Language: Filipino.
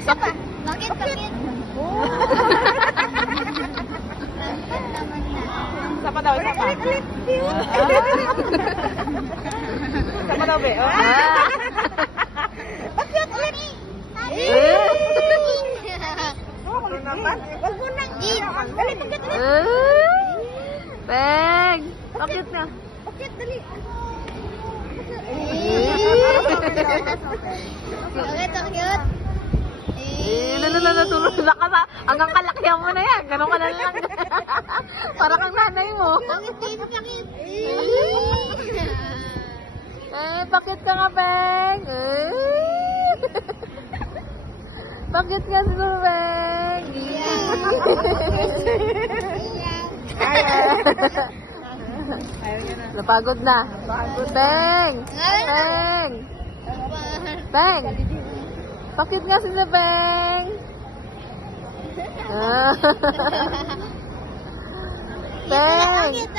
Isa pa. Bakit? Isa pa daw, isa pa. Isa pa daw, be. Bakit ulit? Ano naman? Wag mo nang eat. Dali, bakit ulit? Peng! Bakit na? Bakit, dali. Bakit? Natulog na ka na. Hanggang kalakihan mo na yan. Ganun ka na lang. Para kang nanay mo. Bakit? Bakit ka nga, Peng? Bakit ka si Peng? Napagod na. Peng! Peng! Peng! Bakit nga si Peng? Peng! Bakit?